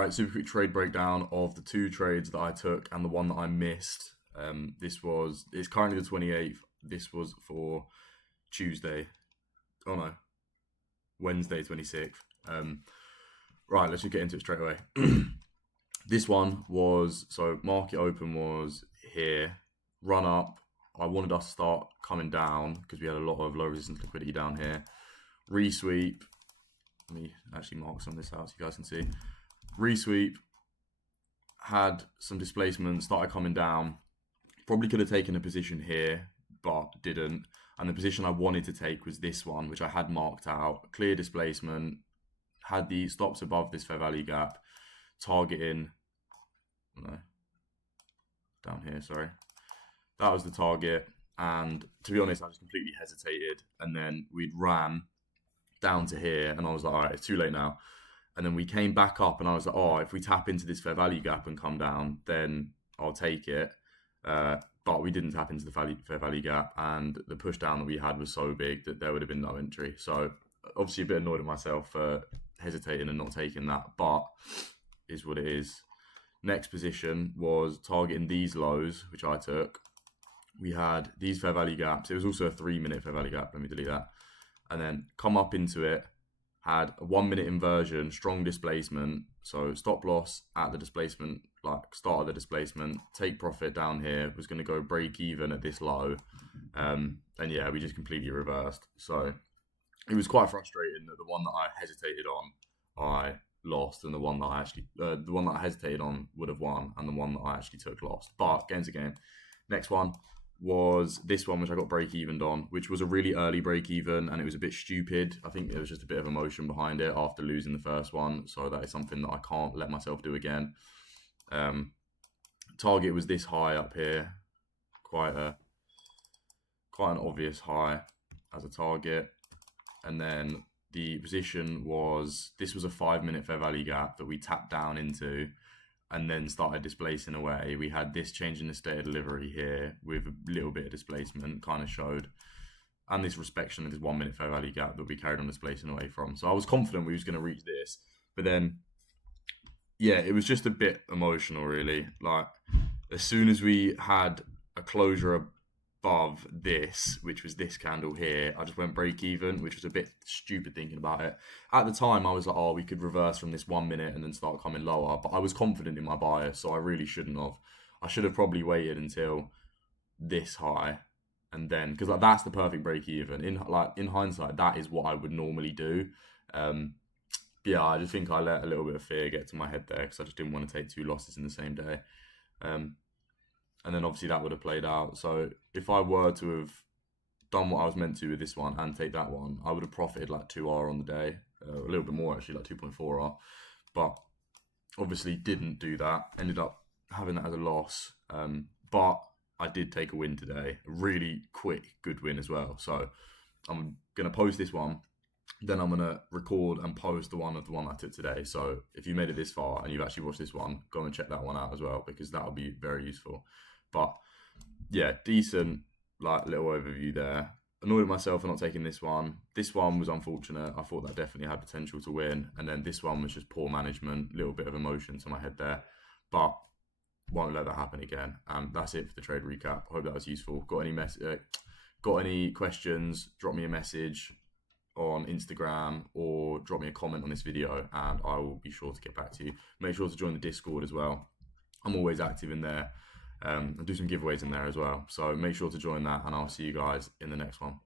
All right, super quick trade breakdown of the two trades that I took and the one that I missed. It's currently the 28th. This was for Tuesday. Oh no, Wednesday 26th. Right, let's just get into it straight away. This one was, so market open was here, run up. I wanted us to start coming down because we had a lot of low resistance liquidity down here. Resweep. Let me actually mark some of this out so you guys can see. Resweep, had some displacement, started coming down. Probably could have taken a position here, but didn't. And the position I wanted to take was this one, which I had marked out. Clear displacement, had the stops above this fair value gap, targeting, no, down here, sorry. That was the target. And to be honest, I just completely hesitated. And then we'd ran down to here, and I was like, all right, it's too late now. And then we came back up, and I was like, oh, if we tap into this fair value gap and come down, then I'll take it. But we didn't tap into the fair value gap, and the push down that we had was so big that there would have been no entry. So obviously a bit annoyed at myself for hesitating and not taking that, but is what it is. Next position was targeting these lows, which I took. We had these fair value gaps. It was also a 3-minute fair value gap. Let me delete that. And then come up into it, had a 1-minute inversion, strong displacement. So stop loss at the displacement, like start of the displacement, take profit down here, was going to go break even at this low. And yeah, we just completely reversed. So it was quite frustrating that the one that I hesitated on, I lost, and the one that I hesitated on would have won, and the one that I actually took lost. But game's a game. Next one was this one, which I got break evened on, which was a really early break even, and it was a bit stupid. I think there was just a bit of emotion behind it after losing the first one, so that is something that I can't let myself do again. Target was this high up here, quite an obvious high as a target, and then the position was, this was a 5-minute fair value gap that we tapped down into and then started displacing away. We had this change in the state of delivery here with a little bit of displacement, kind of showed, and this inspection of this 1-minute fair value gap that we carried on displacing away from. So I was confident we was going to reach this, but then, yeah, it was just a bit emotional, really. Like, as soon as we had a closure above this, which was this candle here, I just went break even, which was a bit stupid thinking about it. At the time, I was like, oh, we could reverse from this 1 minute and then start coming lower, but I was confident in my bias, so I really shouldn't have. I should have probably waited until this high, and then, because like that's the perfect break even. In hindsight, that is what I would normally do. Yeah, I just think I let a little bit of fear get to my head there because I just didn't want to take 2 losses in the same day. And then obviously that would have played out. So if I were to have done what I was meant to with this one and take that one, I would have profited like 2R on the day, a little bit more actually, like 2.4R. But obviously didn't do that. Ended up having that as a loss. But I did take a win today, a really quick, good win as well. So I'm going to post this one. Then I'm going to record and post the one I took today. So if you made it this far and you've actually watched this one, go and check that one out as well, because that'll be very useful. But yeah, decent like little overview there. Annoyed at myself for not taking this one. This one was unfortunate. I thought that definitely had potential to win. And then this one was just poor management, little bit of emotion to my head there. But won't let that happen again. And that's it for the trade recap. I hope that was useful. Got any questions, drop me a message on Instagram or drop me a comment on this video and I will be sure to get back to you. Make sure to join the Discord as well. I'm always active in there. I do some giveaways in there as well. So make sure to join that and I'll see you guys in the next one.